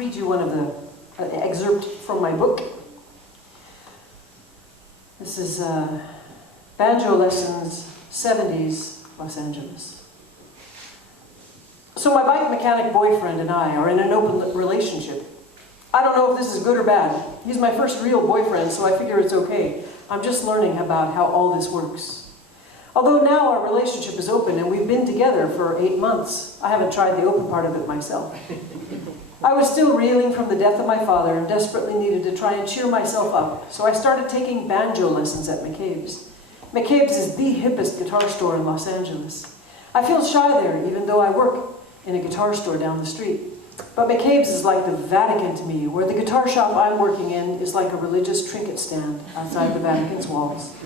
read you one of the excerpt from my book. This is Banjo Lessons, 70s, Los Angeles. So my bike mechanic boyfriend and I are in an open relationship. I don't know if this is good or bad. He's my first real boyfriend, so I figure it's okay. I'm just learning about how all this works. Although now our relationship is open and we've been together for 8 months, I haven't tried the open part of it myself. I was still reeling from the death of my father and desperately needed to try and cheer myself up, so I started taking banjo lessons at McCabe's. McCabe's is the hippest guitar store in Los Angeles. I feel shy there, even though I work in a guitar store down the street. But McCabe's is like the Vatican to me, where the guitar shop I'm working in is like a religious trinket stand outside the Vatican's walls.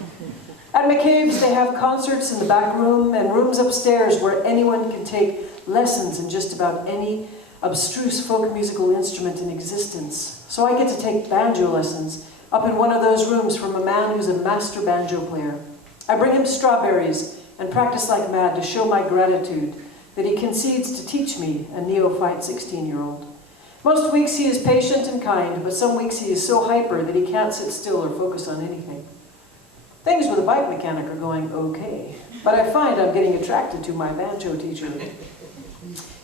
At McCabe's, they have concerts in the back room and rooms upstairs where anyone can take lessons in just about any abstruse folk musical instrument in existence. So I get to take banjo lessons up in one of those rooms from a man who's a master banjo player. I bring him strawberries and practice like mad to show my gratitude that he concedes to teach me, a neophyte 16-year-old. Most weeks he is patient and kind, but some weeks he is so hyper that he can't sit still or focus on anything. Things with a bike mechanic are going okay, but I find I'm getting attracted to my banjo teacher.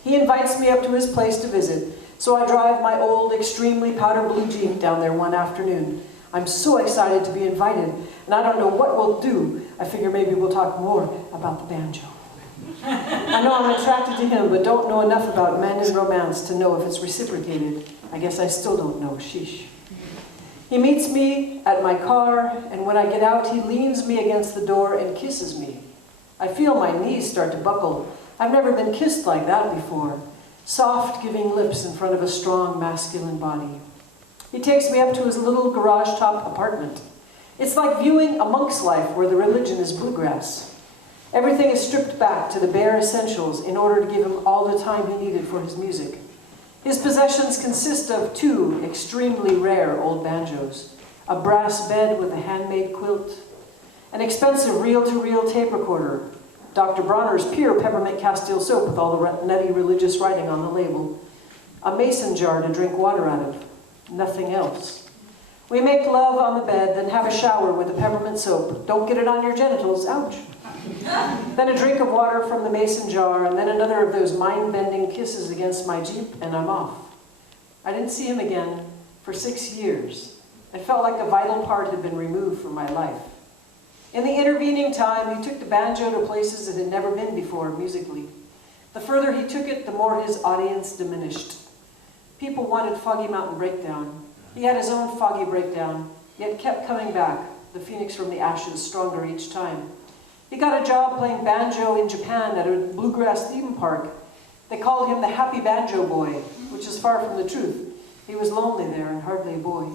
He invites me up to his place to visit, so I drive my old, extremely powder blue Jeep down there one afternoon. I'm so excited to be invited, and I don't know what we'll do. I figure maybe we'll talk more about the banjo. I know I'm attracted to him, but don't know enough about men and romance to know if it's reciprocated. I guess I still don't know, sheesh. He meets me at my car, and when I get out, he leans me against the door and kisses me. I feel my knees start to buckle. I've never been kissed like that before. Soft, giving lips in front of a strong, masculine body. He takes me up to his little garage-top apartment. It's like viewing a monk's life where the religion is bluegrass. Everything is stripped back to the bare essentials in order to give him all the time he needed for his music. His possessions consist of 2 extremely rare old banjos, a brass bed with a handmade quilt, an expensive reel-to-reel tape recorder, Dr. Bronner's Pure Peppermint Castile soap with all the nutty religious writing on the label, a mason jar to drink water out of, nothing else. We make love on the bed, then have a shower with the peppermint soap. Don't get it on your genitals, ouch. Then a drink of water from the mason jar, and then another of those mind-bending kisses against my Jeep, and I'm off. I didn't see him again for 6 years. I felt like a vital part had been removed from my life. In the intervening time, he took the banjo to places it had never been before musically. The further he took it, the more his audience diminished. People wanted Foggy Mountain Breakdown. He had his own foggy breakdown, yet kept coming back, the phoenix from the ashes, stronger each time. He got a job playing banjo in Japan at a bluegrass theme park. They called him the Happy Banjo Boy, which is far from the truth. He was lonely there and hardly a boy.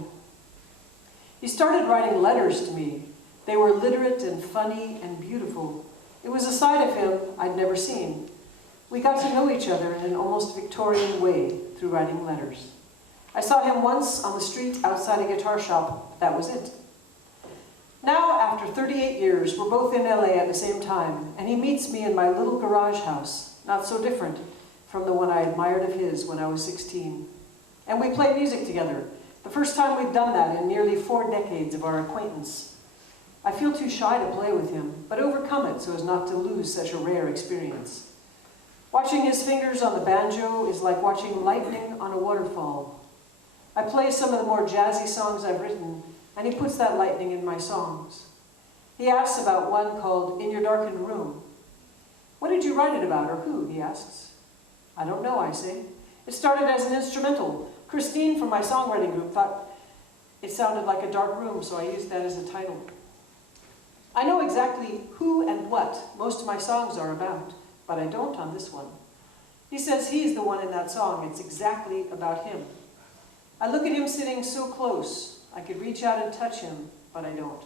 He started writing letters to me. They were literate and funny and beautiful. It was a side of him I'd never seen. We got to know each other in an almost Victorian way through writing letters. I saw him once on the street outside a guitar shop. That was it. Now, after 38 years, we're both in LA at the same time, and he meets me in my little garage house, not so different from the one I admired of his when I was 16. And we play music together, the first time we've done that in nearly 4 decades of our acquaintance. I feel too shy to play with him, but overcome it so as not to lose such a rare experience. Watching his fingers on the banjo is like watching lightning on a waterfall. I play some of the more jazzy songs I've written, and he puts that lightning in my songs. He asks about one called In Your Darkened Room. What did you write it about, or who, he asks. I don't know, I say. It started as an instrumental. Christine from my songwriting group thought it sounded like a dark room, so I used that as a title. I know exactly who and what most of my songs are about, but I don't on this one. He says he's the one in that song. It's exactly about him. I look at him sitting so close. I could reach out and touch him, but I don't.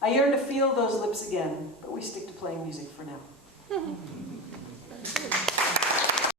I yearn to feel those lips again, but we stick to playing music for now.